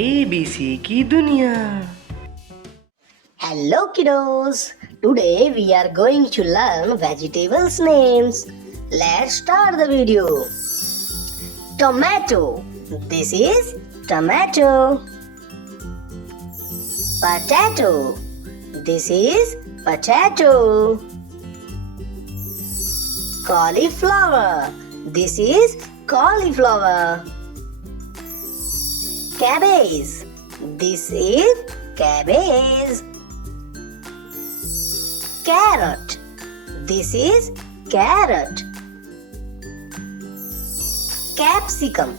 ABC की दुनिया। Hello kiddos, today we are going to learn vegetables names. Let's start the video. Tomato, this is tomato. Potato, this is potato. Cauliflower, this is cauliflower. Cabbage, this is cabbage. Carrot, this is carrot. Capsicum,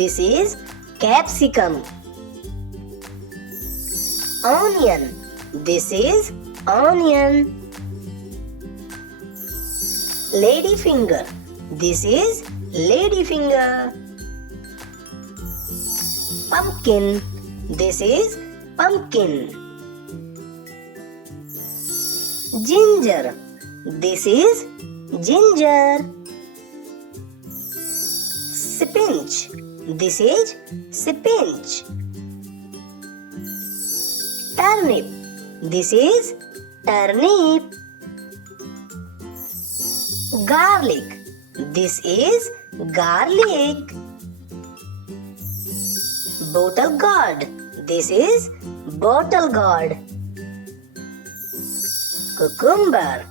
this is capsicum. Onion, this is onion. Ladyfinger, this is ladyfinger. Pumpkin, this is pumpkin. Ginger, this is ginger. Spinach, this is spinach. Turnip, this is turnip. Garlic, this is garlic. Bottle gourd, this is bottle gourd. Cucumber,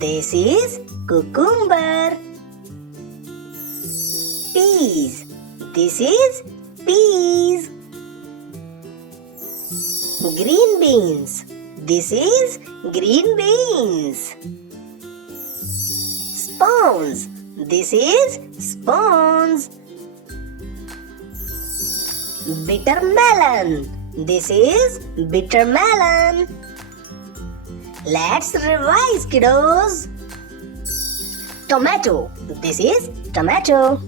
this is cucumber. Peas, this is peas. Green beans, this is green beans. Scones, this is scones. Bitter melon, this is bitter melon. Let's revise, kiddos. Tomato, this is tomato.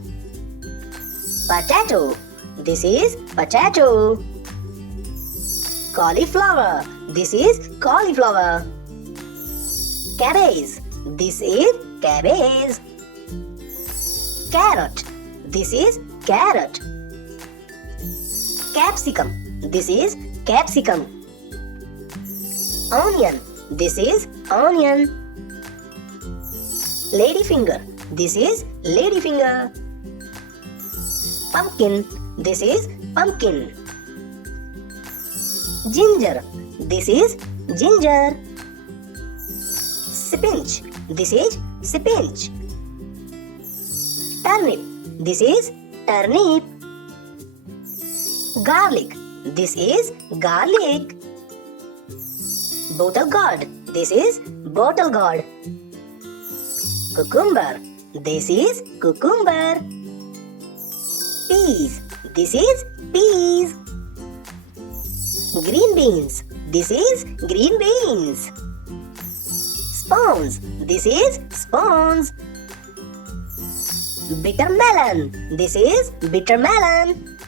Potato, this is potato. Cauliflower, this is cauliflower. Cabbage, this is cabbage. Carrot, this is carrot. Capsicum, this is capsicum. Onion, this is onion. Ladyfinger, this is ladyfinger. Pumpkin, this is pumpkin. Ginger, this is ginger. Spinach, this is spinach. Turnip, this is turnip. Garlic, this is garlic. Bottle gourd, this is bottle gourd. Cucumber, this is cucumber. Peas, this is peas. Green beans, this is green beans. Scones, this is scones. Bitter melon, this is bitter melon.